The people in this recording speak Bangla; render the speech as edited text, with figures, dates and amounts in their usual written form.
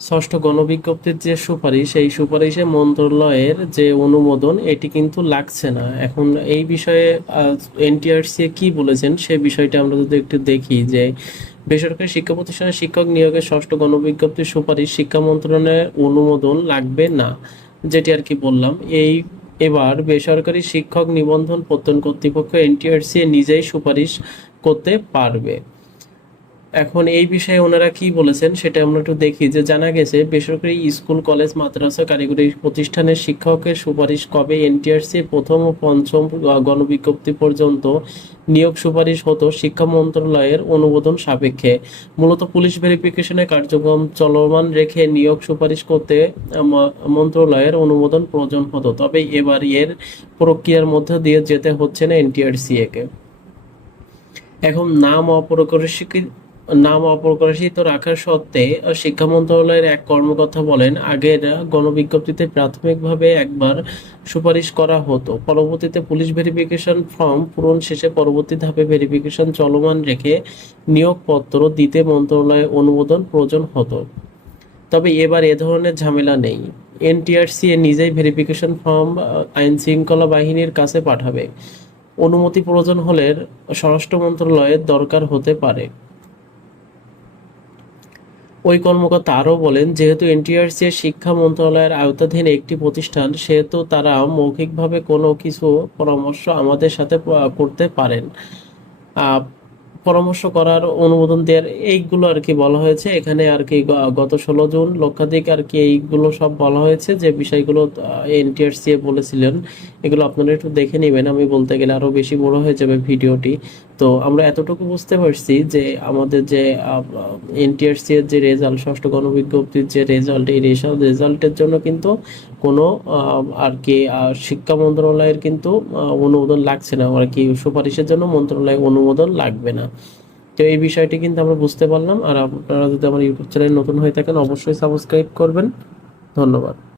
ষষ্ঠ গণবিজ্ঞপ্তির যে সুপারিশ, এই সুপারিশে মন্ত্রণালয়ের যে অনুমোদন এটি কিন্তু লাগছে না। এখন এই বিষয়ে এনটিআরসি কি বলেছেন সে বিষয়টা আমরা যদি একটু দেখি যে বেসরকারি শিক্ষা প্রতিষ্ঠানে শিক্ষক নিয়োগের ষষ্ঠ গণবিজ্ঞপ্তির সুপারিশ শিক্ষা মন্ত্রণালয়ের অনুমোদন লাগবে না, যেটি আর কি বললাম। এবার বেসরকারি শিক্ষক নিবন্ধন প্রত্যয়ন কর্তৃপক্ষ এনটিআরসি নিজেই সুপারিশ করতে পারবে। এখন এই বিষয়ে ওনারা কি বলেছেন সেটা আমরা একটু দেখি। যে জানা গেছে বেসরকারি স্কুল, কলেজ, মাদ্রাসা, কারিগরি প্রতিষ্ঠানের শিক্ষকের সুপারিশ কবে এনটিআরসি প্রথম ও পঞ্চম গণবিজ্ঞপ্তি পর্যন্ত নিয়োগ সুপারিশ হতো শিক্ষা মন্ত্রণালয়ের অনুমোদন সাপেক্ষে। মূলত পুলিশ ভেরিফিকেশনের কার্যক্রম চলমান রেখে নিয়োগ সুপারিশ করতে মন্ত্রণালয়ের অনুমোদন প্রয়োজন হতো। তবে এবার এর প্রক্রিয়ার মধ্য দিয়ে যেতে হচ্ছে না এনটিআরসি কে। এখন নাম অপ্রকাশিত রাখার সত্ত্বে শিক্ষা মন্ত্রণালয়ের এক কর্মকর্তা বলেন, আগের গণবিজ্ঞপ্তিতে প্রাথমিকভাবে একবার সুপারিশ করা হতো, পরবর্তীতে পুলিশ ভেরিফিকেশন ফর্ম পূরণ শেষে পরবর্তী ধাপে ভেরিফিকেশন চলমান রেখে নিয়োগপত্র দিতে মন্ত্রণালয়ের অনুমোদন প্রয়োজন হতো। তবে এবার এ ধরনের ঝামেলা নেই। এনটিআরসি নিজেই ভেরিফিকেশন ফর্ম আইন শৃঙ্খলা বাহিনীর কাছে পাঠাবে। অনুমতি প্রয়োজন হলে স্বরাষ্ট্র মন্ত্রণালয়ের দরকার হতে পারে। ওই কর্মকর্তা আরও বলেন, যেহেতু এনটিআরসি শিক্ষা মন্ত্রণালয়ের আওতাধীন একটি প্রতিষ্ঠান, সেহেতু তারা মৌখিকভাবে কোনো কিছু পরামর্শ আমাদের সাথে করতে পারেন। আহ, পরামর্শ করার, অনুমোদন দেওয়ার, এইগুলো আর কি বলা হয়েছে এখানে আর কি। গত 16 জুন লক্ষাধিক আর কি এইগুলো সব বলা হয়েছে যে বিষয়গুলো এনটিআরসি বলেছিলেন। এগুলো আপনারা একটু দেখে নেবেন, আমি বলতে গেলে আরো বেশি বড় হয়ে যাবে ভিডিওটি। তো আমরা এতটুকু বুঝতে পারছি যে আমাদের যে এনটিআরসি এর যে রেজাল্ট, ষষ্ঠ গণবিজ্ঞপ্তির যে রেজাল্ট, এই রেজাল্টের জন্য কিন্তু কোনো আর কি শিক্ষা মন্ত্রণালয়ের কিন্তু অনুমোদন লাগছে না আর কি। সুপারিশের জন্য মন্ত্রণালয়ের অনুমোদন লাগবে না। তো এই বিষয়টি কিন্তু আমরা বুঝতে পারলাম। আর আপনারা যদি আমার ইউটিউব চ্যানেল নতুন হয়ে থাকেন অবশ্যই সাবস্ক্রাইব করবেন। ধন্যবাদ।